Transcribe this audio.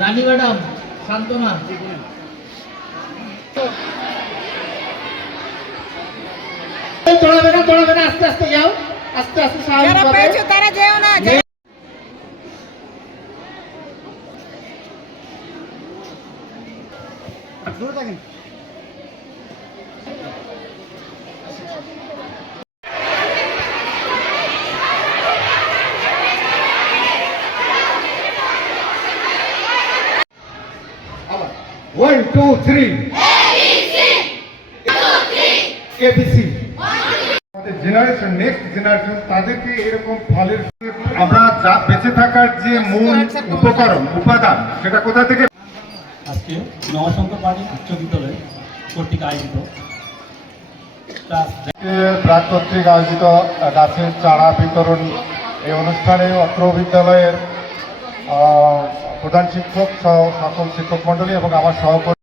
রানী madam সান্ত্বনা দৌড়াবে না আস্তে আস্তে যাও আস্তে আস্তে স্বাভাবিক তারা যেও না দূরে থাকেন One, two, three. ABC. Two, three. ABC. Generation next generation তাদেরকে এরকম ফলের আমরা যা বেঁচে থাকার যে মূল উপকরণ উপাদান সেটা কোথা থেকে আজকে নবশঙ্কর পার্টি উচ্চ বিদ্যালয় কর্তৃক আয়োজিত প্রাক কর্তৃক আয়োজিত গাছের চারা বিতরণ এই অনুষ্ঠানে অত্র বিদ্যালয়ের প্রধান শিক্ষক সহ সকল শিক্ষক মণ্ডলী এবং আমার সহকর্মী